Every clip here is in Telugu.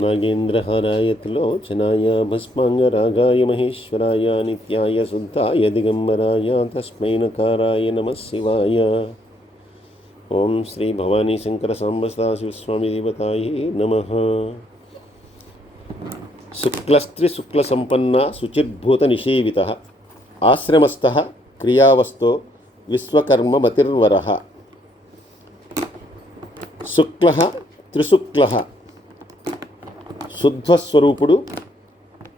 नागेन्द्रहाराय त्रिलोचनाय भस्माङ्गरागाय महेश्वराय नित्याय शुद्धाय दिगम्बराय तस्मै नकाराय नमः शिवाय ॐ श्री भवानी शंकर साम्बस्ता शिवस्वामी देवतायै नमः शुक्लस्त्रिशुक्लसम्पन्ना शुचिर्भूतनिषेवितः आश्रमस्थः क्रियावस्तो विश्वकर्ममतिर्वरः शुक्लः त्रिशुक्लः శుద్ధస్వరూపుడు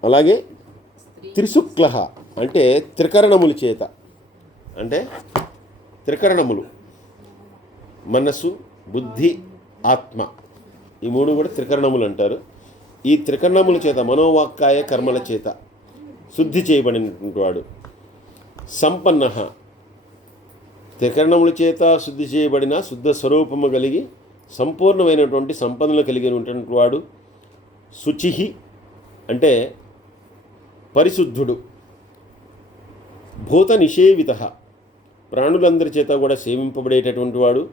అలాగే త్రిశుక్లహ అంటే త్రికరణముల చేత. అంటే త్రికరణములు. మనస్సు బుద్ధి ఆత్మ. ఈ మూడు కూడా త్రికరణములు అంటారు. ఈ త్రికరణముల చేత మనోవాక్కాయ కర్మల చేత శుద్ధి చేయబడినటువంటి వాడు సంపన్న. త్రికరణముల చేత శుద్ధి చేయబడిన శుద్ధ స్వరూపము కలిగి సంపూర్ణమైనటువంటి సంపదలు కలిగినటువంటి వాడు. శుచి అంటే పరిశుద్ధుడు. భూత నిషేవిత ప్రాణులందరి చేత కూడా సేవింపబడేటటువంటి వాడు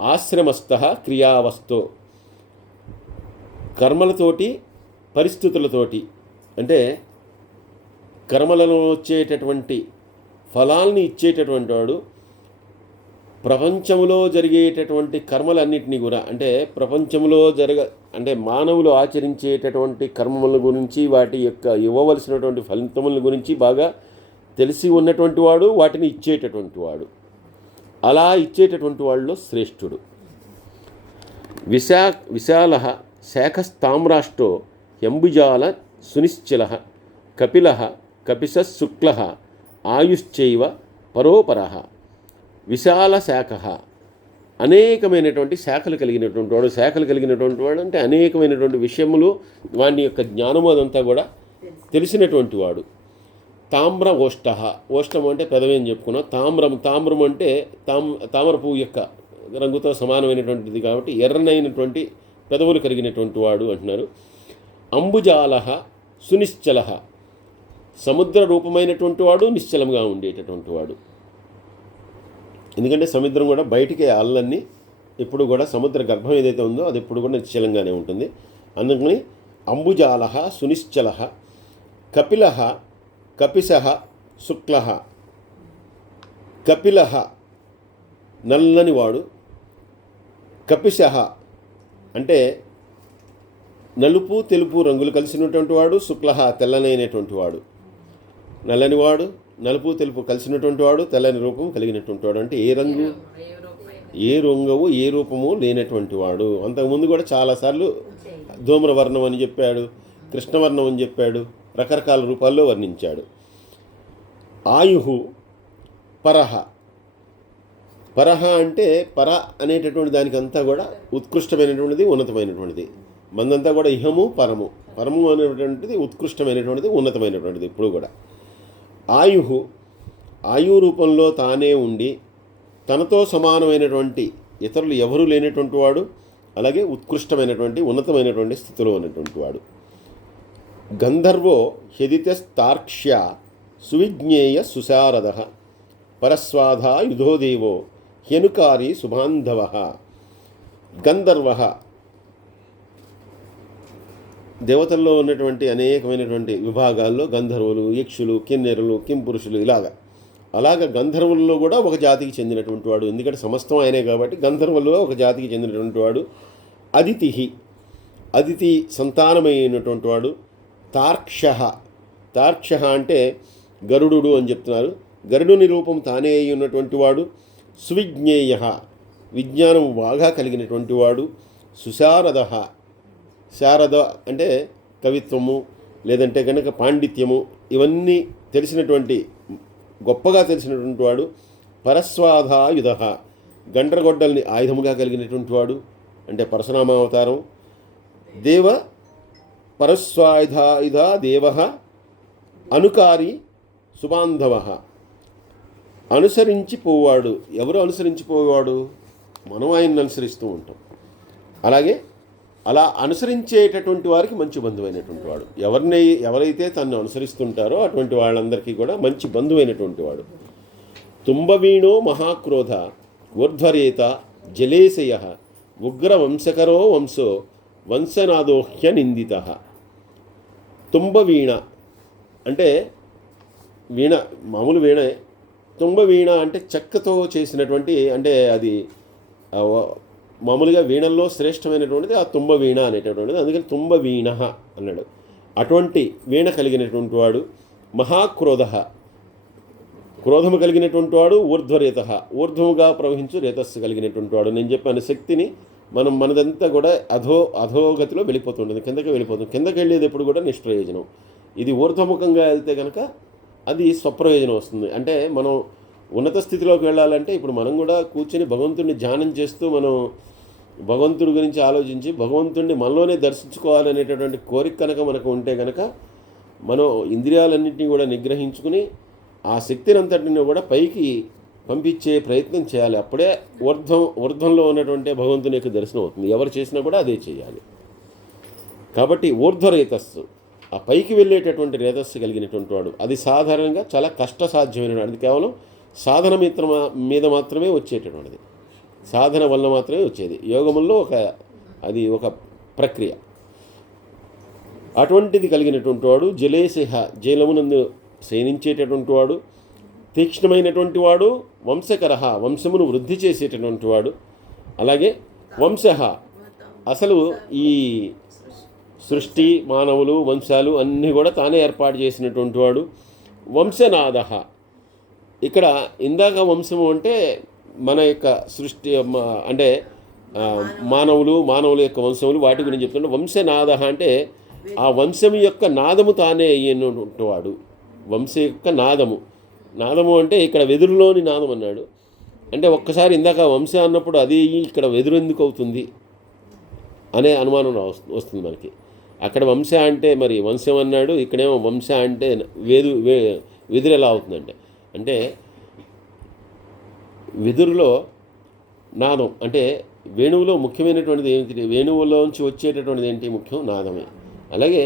ఆశ్రమస్థ క్రియావస్తో కర్మలతోటి పరిస్థితులతోటి. అంటే కర్మలలో వచ్చేటటువంటి ఫలాల్ని ఇచ్చేటటువంటి వాడు ప్రపంచంలో జరిగేటటువంటి కర్మలన్నింటినీ కూడా అంటే ప్రపంచంలో జరగ అంటే మానవులు ఆచరించేటటువంటి కర్మల గురించి వాటి యొక్క ఇవ్వవలసినటువంటి ఫలితముల గురించి బాగా తెలిసి ఉన్నటువంటి వాడు వాటిని ఇచ్చేటటువంటి వాడు. అలా ఇచ్చేటటువంటి వాళ్ళలో శ్రేష్ఠుడు. విశా విశాల శాఖస్తామ్రాష్టో ఎంబుజాల సునిశ్చల కపిల కపిశుక్ల ఆయుశ్చైవ పరోపర విశాల శాఖ అనేకమైనటువంటి శాఖలు కలిగినటువంటి వాడు శాఖలు కలిగినటువంటి వాడు అంటే అనేకమైనటువంటి విషయములు వాని యొక్క జ్ఞానము అదంతా కూడా తెలిసినటువంటి వాడు. తామ్ర ఓష్ట ఓష్టం అంటే పెదవి అని చెప్పుకున్నాం. తామ్రం తామ్రం అంటే తామ్ తామర పువ్వు యొక్క రంగుతో సమానమైనటువంటిది కాబట్టి ఎర్రనైనటువంటి పెదవులు కలిగినటువంటి వాడు అంటున్నారు. అంబుజాల సునిశ్చల సముద్ర రూపమైనటువంటి వాడు నిశ్చలంగా ఉండేటటువంటి వాడు. ఎందుకంటే సముద్రం కూడా బయటికి అల్లన్నీ ఇప్పుడు కూడా సముద్ర గర్భం ఏదైతే ఉందో అది ఇప్పుడు కూడా నిశ్చలంగానే ఉంటుంది. అందుకని అంబుజాల సునిశ్చల కపిల కపిశ శుక్ల కపిల నల్లని వాడు కపిశ అంటే నలుపు తెలుపు రంగులు కలిసినటువంటి వాడు శుక్ల తెల్లనైనటువంటి వాడు. నల్లని వాడు నలుపు తెలుపు కలిసినటువంటి వాడు తెల్లని రూపం కలిగినటువంటి వాడు. అంటే ఏ రంగు? ఏ రంగవు ఏ రూపము లేనటువంటి వాడు. అంతకుముందు కూడా చాలాసార్లు ధూమ్రవర్ణం అని చెప్పాడు కృష్ణవర్ణం అని చెప్పాడు రకరకాల రూపాల్లో వర్ణించాడు. ఆయు పరహ. పరహ అంటే పర అనేటటువంటి దానికి అంతా కూడా ఉత్కృష్టమైనటువంటిది ఉన్నతమైనటువంటిది. మందంతా కూడా ఇహము పరము. పరము అనేటువంటిది ఉత్కృష్టమైనటువంటిది ఉన్నతమైనటువంటిది ఇప్పుడు కూడా. ఆయు ఆయు రూపంలో తానే ఉండి తనతో సమానమైనటువంటి ఇతరులు ఎవరు లేనటువంటి వాడు అలాగే ఉత్కృష్టమైనటువంటి ఉన్నతమైనటువంటి స్థితిలో ఉన్నటువంటి వాడు. గంధర్వో హ్యదితస్తార్క్ష్య సువిజ్ఞేయ సుశారద పరస్వాధ యుధోదేవో హ్యనుకారి శుభాంధవ గంధర్వ దేవతల్లో ఉన్నటువంటి అనేకమైనటువంటి విభాగాల్లో గంధర్వులు యక్షులు కిన్నెరులు కింపురుషులు ఇలాగా. అలాగ గంధర్వుల్లో కూడా ఒక జాతికి చెందినటువంటి వాడు. ఎందుకంటే సమస్తం ఆయనే కాబట్టి గంధర్వుల్లో ఒక జాతికి చెందినటువంటి వాడు అదితి అదితి సంతానమైనటువంటి వాడు తార్క్ష తార్క్ష అంటే గరుడు అని చెప్తున్నారు. గరుడుని రూపం తానే అయి ఉన్నటువంటి వాడు సువిజ్ఞేయ. విజ్ఞానం బాగా కలిగినటువంటి వాడు సుశారద. శారద అంటే కవిత్వము లేదంటే కనుక పాండిత్యము ఇవన్నీ తెలిసినటువంటి గొప్పగా తెలిసినటువంటి వాడు పరస్వాధాయుధ గండ్రగొడ్డల్ని ఆయుధముగా కలిగినటువంటి వాడు అంటే పరశురామావతారం. దేవ పరస్వాయుధాయుధ దేవ అనుకారి సుబాంధవ. అనుసరించిపోవాడు ఎవరు అనుసరించిపోవాడు మనం ఆయన్ని అనుసరిస్తూ ఉంటాం. అలాగే అలా అనుసరించేటటువంటి వారికి మంచి బంధువైనటువంటి వాడు. ఎవరిని ఎవరైతే తను అనుసరిస్తుంటారో అటువంటి వాళ్ళందరికీ కూడా మంచి బంధువైనటువంటి వాడు. తుంబవీణో మహాక్రోధ ఊర్ధ్వరేత జలేశయ ఉగ్ర వంశకరో వంశో వంశనాదోహ్య నిందిత. తుంబవీణ అంటే వీణ మామూలు వీణే. తుంబవీణ అంటే చెక్కతో చేసినటువంటి అంటే అది మామూలుగా వీణల్లో శ్రేష్టమైనటువంటిది ఆ తుంబ వీణ అనేటటువంటిది. అందుకని తుంబ వీణ అన్నాడు. అటువంటి వీణ కలిగినటువంటి వాడు మహాక్రోధ. క్రోధము కలిగినటువంటి వాడు ఊర్ధ్వరేత. ఊర్ధ్వముగా ప్రవహించు రేతస్సు కలిగినటువంటి వాడు. నేను చెప్పాను శక్తిని మనం మనదంతా కూడా అధో అధోగతిలో వెళ్ళిపోతుంటుంది. కిందకి వెళ్ళిపోతుంది. కిందకి వెళ్ళేది ఎప్పుడు కూడా నిష్ప్రయోజనం. ఇది ఊర్ధ్వముఖంగా వెళ్తే కనుక అది స్వప్రయోజనం వస్తుంది. అంటే మనం ఉన్నత స్థితిలోకి వెళ్ళాలంటే ఇప్పుడు మనం కూడా కూర్చొని భగవంతుడిని ధ్యానం చేస్తూ మనం భగవంతుడి గురించి ఆలోచించి భగవంతుడిని మనలోనే దర్శించుకోవాలనేటటువంటి కోరిక కనుక మనకు ఉంటే కనుక మనం ఇంద్రియాలన్నింటినీ కూడా నిగ్రహించుకుని ఆ శక్తిని అంతటిని కూడా పైకి పంపించే ప్రయత్నం చేయాలి. అప్పుడే ఊర్ధ్వం ఊర్ధ్వంలో ఉన్నటువంటి భగవంతుని యొక్క దర్శనం అవుతుంది. ఎవరు చేసినా కూడా అదే చేయాలి. కాబట్టి ఊర్ధ్వ రేతస్సు ఆ పైకి వెళ్ళేటటువంటి రేతస్సు కలిగినటువంటి వాడు అది సాధారణంగా చాలా కష్టసాధ్యమైన అది కేవలం సాధన మిత్ర మీద మాత్రమే వచ్చేటటువంటిది. సాధన వల్ల మాత్రమే వచ్చేది. యోగముల్లో ఒక అది ఒక ప్రక్రియ. అటువంటిది కలిగినటువంటి వాడు జలేశిహ జలమునందు శయనించేటటువంటి వాడు తీక్ష్ణమైనటువంటి వాడు వంశకరహ వంశమును వృద్ధి చేసేటటువంటి వాడు అలాగే వంశ అసలు ఈ సృష్టి మానవులు వంశాలు అన్నీ కూడా తానే ఏర్పాటు చేసినటువంటి వాడు వంశనాద ఇక్కడ ఇందాక వంశము అంటే మన యొక్క సృష్టి అంటే మానవులు మానవుల యొక్క వంశములు వాటి గురించి చెప్తుంటే వంశనాద అంటే ఆ వంశం యొక్క నాదము తానే అయ్యేటవాడు వంశ యొక్క నాదము. నాదము అంటే ఇక్కడ వెదురులోని నాదం అన్నాడు. అంటే ఒక్కసారి ఇందాక వంశ అన్నప్పుడు అది ఇక్కడ వెదురు ఎందుకు అవుతుంది అనే అనుమానం వస్తుంది మనకి. అక్కడ వంశ అంటే మరి వంశం అన్నాడు ఇక్కడేమో వంశ అంటే వేదు వే వెదురు ఎలా అవుతుందంటే అంటే వెదురులో నాదం. అంటే వేణువులో ముఖ్యమైనటువంటిది ఏమిటి? వేణువులోంచి వచ్చేటటువంటిది ఏంటి? ముఖ్యం నాదమే. అలాగే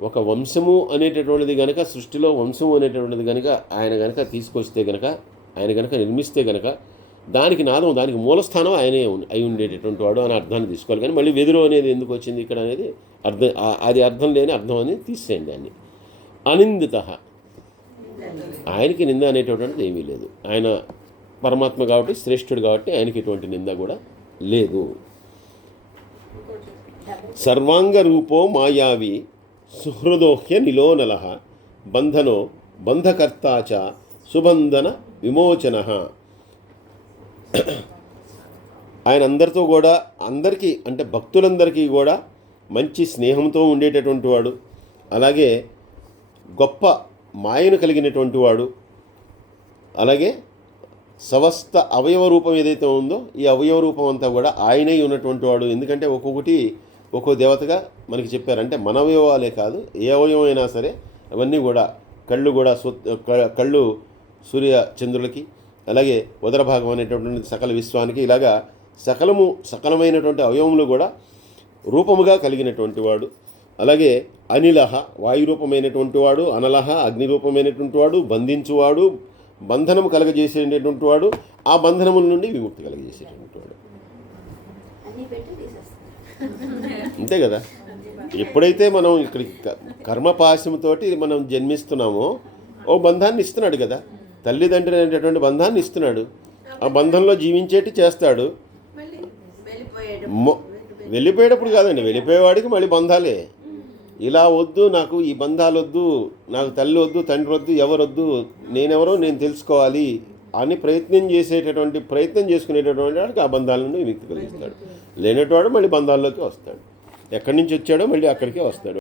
ఒక వంశము అనేటటువంటిది కనుక సృష్టిలో వంశము అనేటటువంటిది కనుక ఆయన కనుక తీసుకొస్తే కనుక ఆయన కనుక నిర్మిస్తే కనుక దానికి నాదం దానికి మూలస్థానం ఆయనే అయి ఉండేటటువంటి వాడు అని అర్థాన్ని తీసుకోవాలి. కానీ మళ్ళీ వెదురు అనేది ఎందుకు వచ్చింది ఇక్కడ అనేది అర్థం అది అర్థం లేని అర్థం అని తీసేయండి దాన్ని అనిందిత. ఆయనకి నింద అనేటటువంటిది ఏమీ లేదు. ఆయన పరమాత్మ కాబట్టి శ్రేష్ఠుడు కాబట్టి ఆయనకి ఎటువంటి నింద కూడా లేదు. సర్వాంగ రూపో మాయావి సుహృదోహ్య నిలోనల బంధనో బంధకర్తాచ సుబంధన విమోచన ఆయన అందరితో కూడా అందరికీ అంటే భక్తులందరికీ కూడా మంచి స్నేహంతో ఉండేటటువంటి వాడు. అలాగే గొప్ప మాయను కలిగినటువంటి వాడు. అలాగే సమస్త అవయవ రూపం ఏదైతే ఉందో ఈ అవయవ రూపం అంతా కూడా ఆయనే ఉన్నటువంటి వాడు. ఎందుకంటే ఒక్కొక్కటి ఒక్కో దేవతగా మనకి చెప్పారు. అంటే మన అవయవాలే కాదు ఏ అవయవం అయినా సరే అవన్నీ కూడా కళ్ళు కూడా క- కళ్ళు సూర్య చంద్రులకి అలాగే ఉదర భాగం అనేటటువంటి సకల విశ్వానికి ఇలాగా సకలము సకలమైనటువంటి అవయవములు కూడా రూపముగా కలిగినటువంటి వాడు. అలాగే అనిలహ వాయురూపమైనటువంటి వాడు అనలహ అగ్నిరూపమైనటువంటి వాడు బంధించువాడు బంధనము కలగజేసేటటువంటి వాడు ఆ బంధనముల నుండి విముక్తి కలగజేసేటటువంటి వాడు. అంతే కదా? ఎప్పుడైతే మనం ఇక్కడ కర్మపాశంతోటి మనం జన్మిస్తున్నామో ఓ బంధాన్ని ఇస్తున్నాడు కదా? తల్లిదండ్రులు అనేటటువంటి బంధాన్ని ఇస్తున్నాడు. ఆ బంధంలో జీవించేటి చేస్తాడు. వెళ్ళిపోయేటప్పుడు కాదండి వెళ్ళిపోయేవాడికి మళ్ళీ బంధాలే. ఇలా వద్దు నాకు ఈ బంధాలు వద్దు నాకు తల్లి వద్దు తండ్రి వద్దు ఎవరొద్దు నేనెవరో నేను తెలుసుకోవాలి అని ప్రయత్నం చేసేటటువంటి ప్రయత్నం చేసుకునేటటువంటి వాడికి ఆ బంధాల నుండి విముక్తి కలిగిస్తాడు. లేనటువంటి మళ్ళీ బంధాల్లోకి వస్తాడు. ఎక్కడి నుంచి వచ్చాడో మళ్ళీ అక్కడికే వస్తాడు.